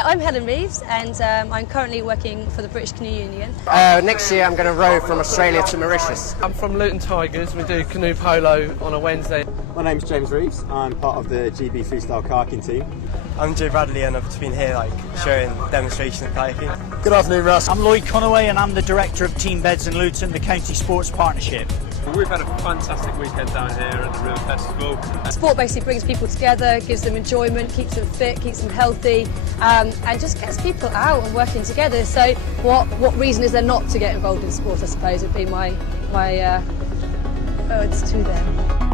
Yeah, I'm Helen Reeves, and I'm currently working for the British Canoe Union. Next year I'm going to row from Australia to Mauritius. I'm from Luton Tigers. We do canoe polo on a Wednesday. My name's James Reeves. I'm part of the GB freestyle kayaking team. I'm Joe Bradley and I've just been here showing demonstration of kayaking. Good afternoon, Russ. I'm Lloyd Conaway and I'm the director of Team Beds in Luton, the County Sports Partnership. We've had a fantastic weekend down here at the River Festival. Sport basically brings people together, gives them enjoyment, keeps them fit, keeps them healthy, and just gets people out and working together. So what reason is there not to get involved in sport, I suppose, would be my words to them.